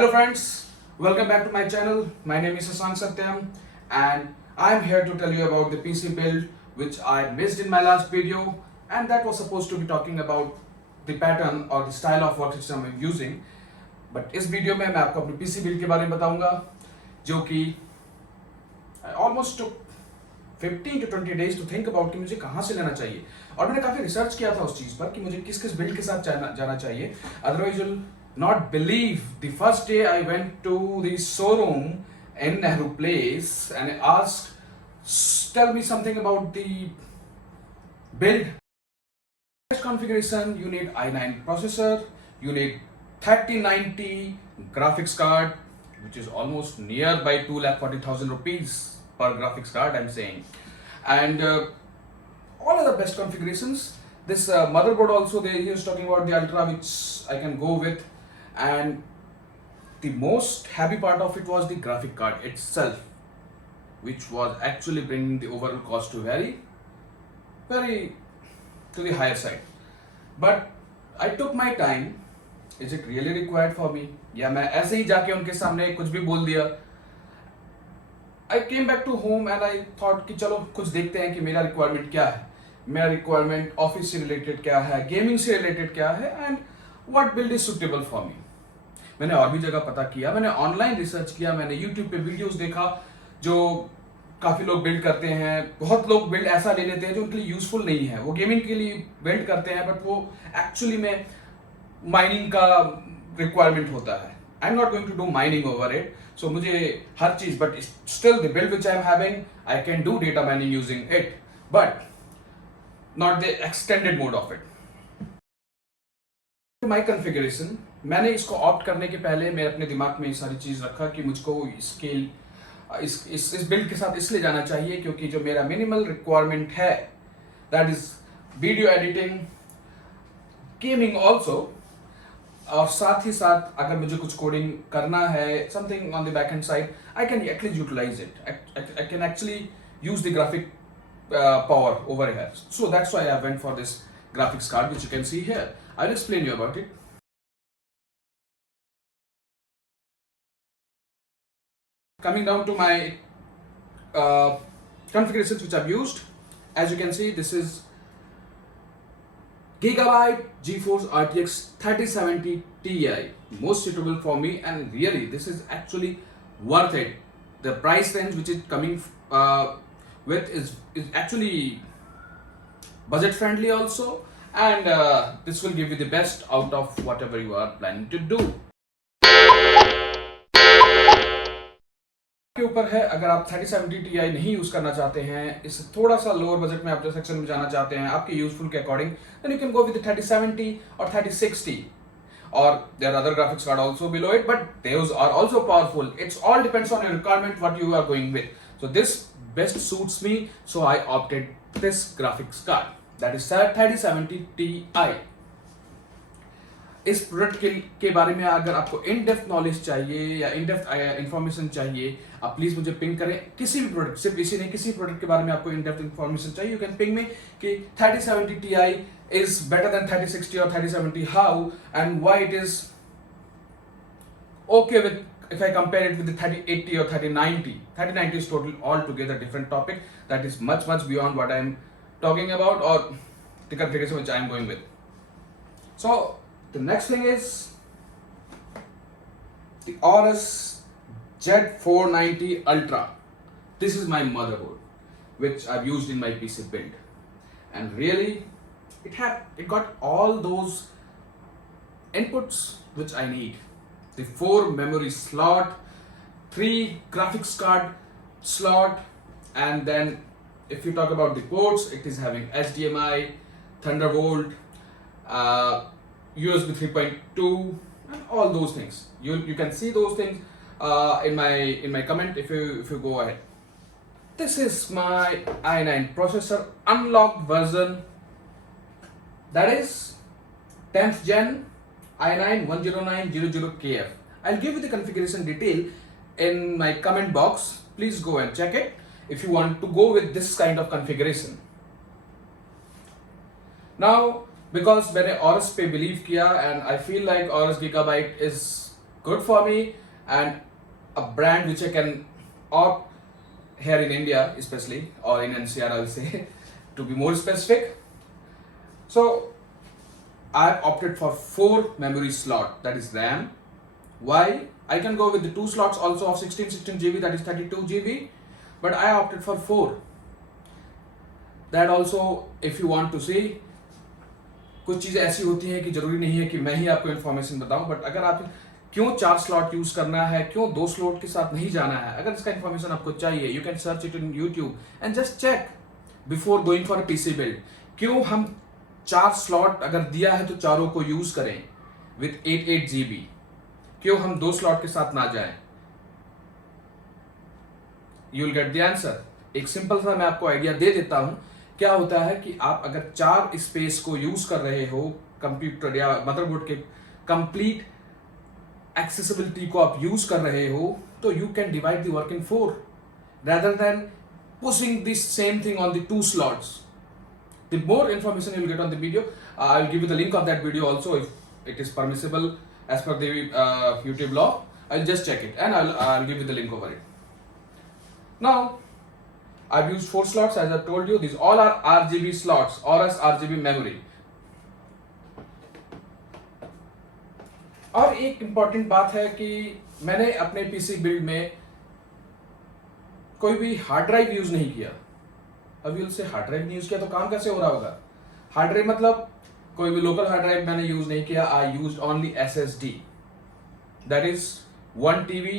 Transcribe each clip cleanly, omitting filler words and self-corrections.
Hello friends, welcome back to my channel. My name is Sasank Satyam and I am here to tell you about the PC build which I missed in my last video, and that was supposed to be talking about the pattern or the style of work system I'm using. But इस video में मैं आपको अपनी PC build के बारे में बताऊंगा जो कि I almost took 15 to 20 days to think about कि मुझे कहाँ से लेना चाहिए, और मैंने काफ़ी रिसर्च किया था उस चीज़ पर कि मुझे किस किस बिल्ड के साथ जाना चाहिए. Otherwise you'll not believe the first day I went to the showroom in Nehru Place and I asked, tell me something about the build. Configuration, you need i9 processor, you need 3090 graphics card, which is almost nearby 2,40,000 rupees per graphics card, I'm saying, and all other best configurations. This motherboard also, he is talking about the Ultra, which I can go with, and the most happy part of it was the graphic card itself, which was actually bringing the overall cost to very to the higher side. But I took my time. Is it really required for me? या मैं ऐसे ही जाके उनके सामने कुछ भी बोल दिया. I came back to home and I thought कि चलो कुछ देखते हैं कि मेरा requirement क्या है. मेरा requirement office से related क्या है, gaming से related क्या है, and what build is suitable for me. मैंने और भी जगह पता किया, मैंने ऑनलाइन रिसर्च किया, मैंने यूट्यूब पे वीडियोस देखा जो काफ़ी लोग बिल्ड करते हैं. बहुत लोग बिल्ड ऐसा ले लेते हैं जो उनके लिए यूजफुल नहीं है. वो गेमिंग के लिए बिल्ड करते हैं बट वो एक्चुअली में माइनिंग का रिक्वायरमेंट होता है. I am not going to do mining over it. So मुझे हर चीज, but still the build which I am having, I can do data mining using it, but not the extended mode of it. My configuration, मैंने इसको opt करने के पहले मैं अपने दिमाग में ये सारी चीज़ रखा कि मुझको स्केल इस बिल्ड के साथ इसलिए जाना चाहिए क्योंकि जो मेरा मिनिमल रिक्वायरमेंट है that is video editing, gaming also, और साथ ही साथ अगर मुझे कुछ कोडिंग करना है, something on the back end side, I can at least utilise it. I can actually use the graphic power over here. So that's why I went for this graphics card which you can see here. I'll explain you about it. Coming down to my configurations which I've used, as you can see, this is Gigabyte GeForce RTX 3070 Ti, most suitable for me, and really this is actually worth it. The price range which is coming with is actually budget friendly also, and this will give you the best out of whatever you are planning to do. के ऊपर है, अगर आप 3070 Ti नहीं use करना चाहते हैं, इस थोड़ा सा लोअर बजट में आप जो सेक्शन में जाना चाहते हैं आपके यूजफुल के according, then you can go with 3070 और 3060, or there are other graphics card also below it, but those are also powerful. It's all depends on your requirement, what you are going with. So this best suits me, so I opted this graphics card, that is 3070 Ti. इस product के बारे में अगर आपको in depth knowledge चाहिए या in depth information चाहिए, आप प्लीज मुझे पिंग करें. किसी भी प्रोडक्ट, सिर्फ इसी नहीं, किसी प्रोडक्ट के बारे में आपको इन डेप्थ इंफॉर्मेशन चाहिए, यू कैन पिंग मी कि 3070 Ti is better than 3060 or 3070, how and why it is okay with, if I compare it with the 3080 or 3090. 3090 is totally altogether different topic, that is much beyond what I am talking about or the configuration which I am going with. So the next thing is the Aorus Z490 Ultra. This is my motherboard which I've used in my PC build, and really it got all those inputs which I need. The 4 memory slot, 3 graphics card slot, and then if you talk about the ports, it is having HDMI, Thunderbolt, USB 3.2, and all those things. You can see those things in my comment if you go ahead. This is my i9 processor unlocked version, that is 10th gen i9 10900KF. I'll give you the configuration detail in my comment box. Please go and check it if you want to go with this kind of configuration. Now, because मैंने Aorus पे believe किया and I feel like Aorus Gigabyte is good for me, and a brand which I can opt here in India, especially, or in NCR, I'll say, to be more specific. So I've opted for 4 memory slot, that is RAM. Why? I can go with the 2 slots also of 16 GB, that is 32 GB, but I opted for 4. That also, if you want to see, कुछ चीज़ें ऐसी होती हैं कि जरूरी नहीं है कि मैं ही आपको इन्फॉर्मेशन बताऊं, बट अगर आप क्यों 4 स्लॉट यूज करना है, क्यों 2 स्लॉट के साथ नहीं जाना है, अगर इसका इन्फॉर्मेशन आपको चाहिए, you can search it in YouTube and just check before going for PC build. क्यों हम 4 स्लॉट अगर दिया है तो चारों को यूज करें विथ 8 GB, क्यों हम 2 स्लॉट के साथ ना जाएं? You will get the answer. एक सिंपल सा मैं आपको आइडिया दे देता हूं. क्या होता है कि आप अगर 4 स्पेस को यूज कर रहे हो, कंप्यूटर या मदरबोर्ड के कंप्लीट एक्सेसिबिलिटी को आप यूज कर रहे हो, तो you can divide the work in 4 rather than pushing this same thing on the 2 slots. The more information you will get on the video, I will give you the link of that video also if it is permissible as per the YouTube law. I'll just check it and I'll give you the link over it. Now, I've used 4 slots as I told you. These all are RGB slots, Aorus RGB memory. और एक important बात है कि मैंने अपने PC build में कोई भी हार्ड ड्राइव यूज नहीं किया. अभी उससे हार्ड ड्राइव नहीं यूज किया तो काम कैसे हो रहा होगा? हार्ड ड्राइव मतलब कोई भी लोकल हार्ड ड्राइव मैंने यूज नहीं किया. I use only SSD, that is 1 TB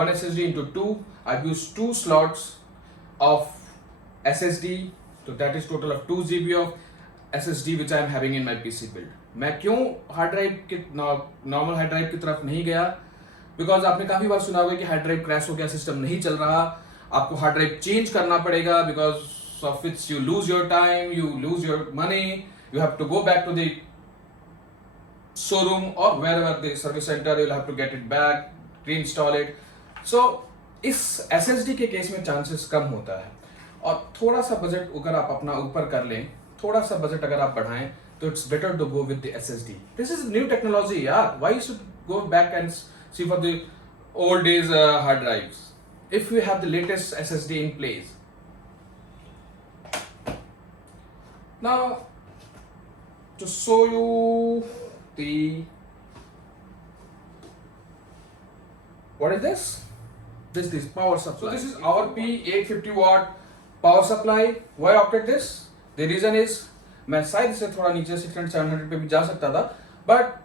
1 SSD into 2. I've used 2 slots of SSD, so that is total of 2 GB of SSD which I am having in my PC build. मैं क्यों hard drive के normal hard drive की तरफ नहीं गया? Because आपने काफी बार सुना होगा कि हार्ड ड्राइव क्रैश हो गया, सिस्टम नहीं चल रहा, आपको हार्ड ड्राइव चेंज करना पड़ेगा, because of which you lose your time, you lose your money, you have to go back to the showroom और wherever the service center, you'll have to get it back, reinstall it. So इस SSD के case में chances कम होता है. और थोड़ा सा budget अगर आप अपना ऊपर कर लें, थोड़ा सा बजट अगर आप बढ़ाएं, तो it's better to go with the SSD. This is new technology यार. Why you should go back and see for the old days hard drives if you have the latest SSD in place. Now, to show you the, what is this? This is power supply. So this is our P850 watt power supply. Why opted this? The reason is, मैं शायद इसे थोड़ा नीचे 600-700 पे भी जा सकता था, बट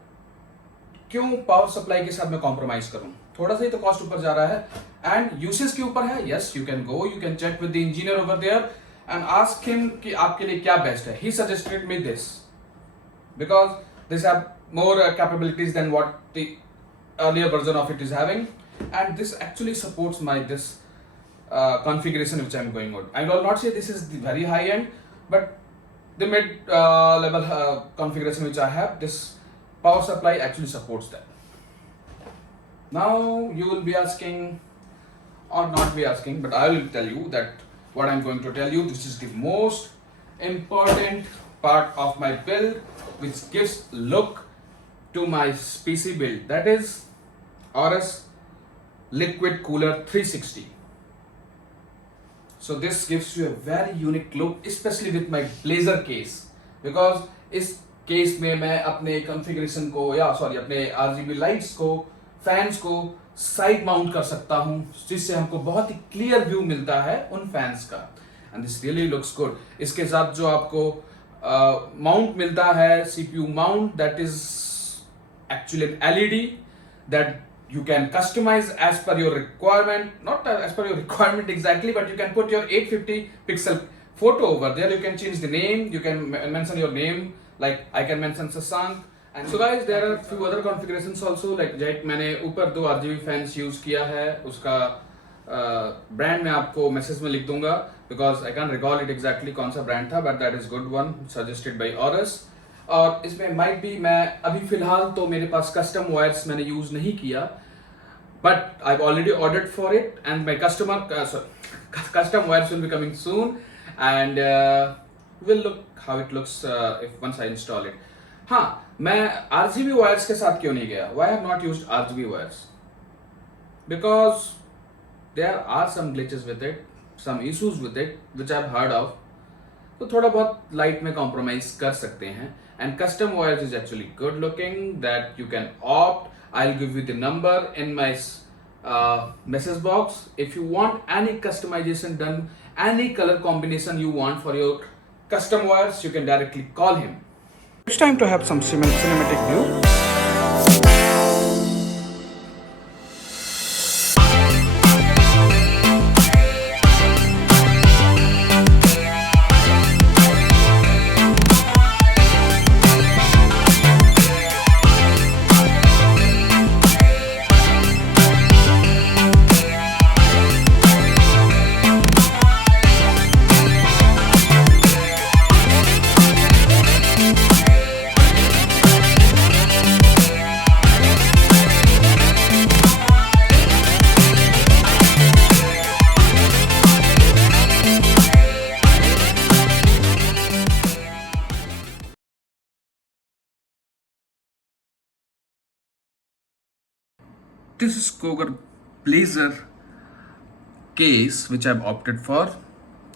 क्यों पावर सप्लाई के साथ मैं कॉम्प्रोमाइज करूं? थोड़ा सा ही तो कॉस्ट ऊपर जा रहा है एंड यूसेज के ऊपर है. Yes, you can go, you can check with the engineer over there and ask him कि आपके लिए क्या बेस्ट है. He suggested me this because this have more capabilities than what the earlier version of it is having, and this actually supports my this configuration which I am going on. I will not say this is the very high end, but the mid level configuration which I have, this power supply actually supports that. Now you will be asking, or not be asking, but I will tell you that what I am going to tell you, this is the most important part of my build which gives look to my PC build, that is Aorus Liquid Cooler 360. So this gives you a very unique look, especially with my Blazer case, because इस case में मैं अपने configuration को या अपने RGB lights को, fans को side mount कर सकता हूं, जिससे हमको बहुत ही क्लियर व्यू मिलता है उन फैंस का, and this really looks good. इसके साथ जो आपको माउंट मिलता है, CPU mount, that is actually an LED that you can customize as per your requirement, not as per your requirement exactly, but you can put your 850 pixel photo over there. You can change the name, you can mention your name, like I can mention Sasank. And so guys, there are few other configurations also, like मैंने ऊपर 2 RGB fans use किया है, उसका brand मैं आपको message में लिख दूंगा, because I can't recall it exactly कौन सा ब्रांड था, but that is good one suggested by Aorus. और इसमें माइट भी, मैं अभी फिलहाल तो मेरे पास कस्टम वायर्स मैंने यूज नहीं किया, but I already ordered for it and my custom wires will be coming soon, and will look how it looks if once I install it. हाँ, मैं RGB वायर्स के साथ क्यों नहीं गया? Why I have not used RGB wires? Because there are some glitches with it, some issues with it, which I've heard of. तो थोड़ा बहुत लाइट में कॉम्प्रोमाइज कर सकते हैं. And custom wires is actually good looking that you can opt. I will give you the number in my message box. If you want any customization done, any color combination you want for your custom wires, you can directly call him. It's time to have some cinematic view. This is Cougar Blazer case which I've opted for.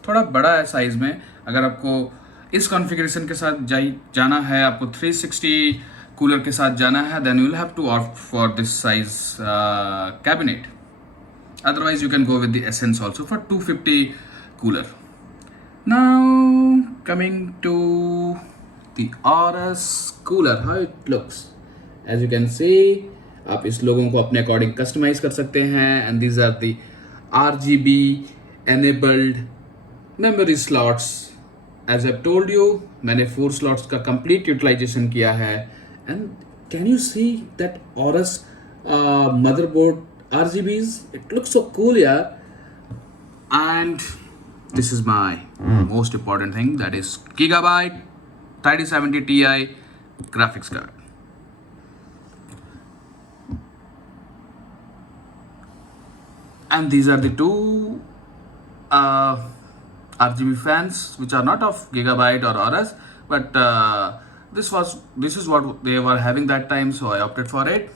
थोड़ा बड़ा है size में. अगर आपको इस configuration के साथ जाना है, आपको 360 कूलर के साथ जाना है, then you will have to opt for this size cabinet. Otherwise you can go with the Essence also for 250 cooler. Now coming to the RS cooler, how it looks. As you can see, आप इस लोगों को अपने according customise कर सकते हैं. And these are the RGB enabled memory slots. As I've told you, मैंने 4 slots का complete utilization किया है. And can you see that Aorus motherboard RGBs? It looks so cool, yeah. And this is my most important thing, that is Gigabyte 3070 Ti graphics card. And these are the two RGB fans which are not of Gigabyte or Aorus, but this is what they were having that time, so I opted for it.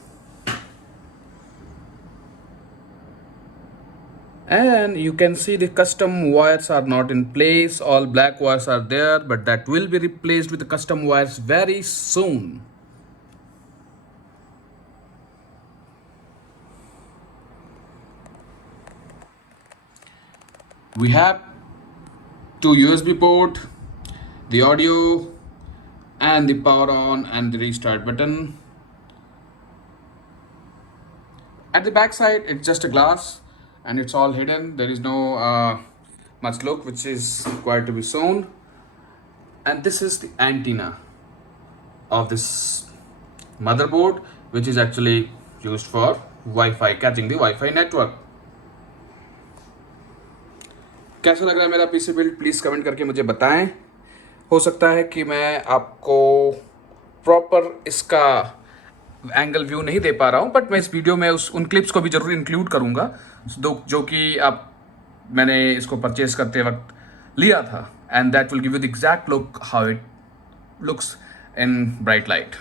And you can see the custom wires are not in place, all black wires are there, but that will be replaced with the custom wires very soon. We have 2 USB port, the audio and the power on and the restart button. At the back side, it's just a glass and it's all hidden. There is no much look which is required to be shown. And this is the antenna of this motherboard, which is actually used for Wi-Fi, catching the Wi-Fi network. कैसा लग रहा है मेरा PC build, please comment करके मुझे बताएं. हो सकता है कि मैं आपको प्रॉपर इसका एंगल व्यू नहीं दे पा रहा हूं, बट मैं इस वीडियो में उन क्लिप्स को भी ज़रूर इंक्लूड करूंगा जो कि मैंने इसको परचेज करते वक्त लिया था. And that will give you the exact look how it looks in bright light.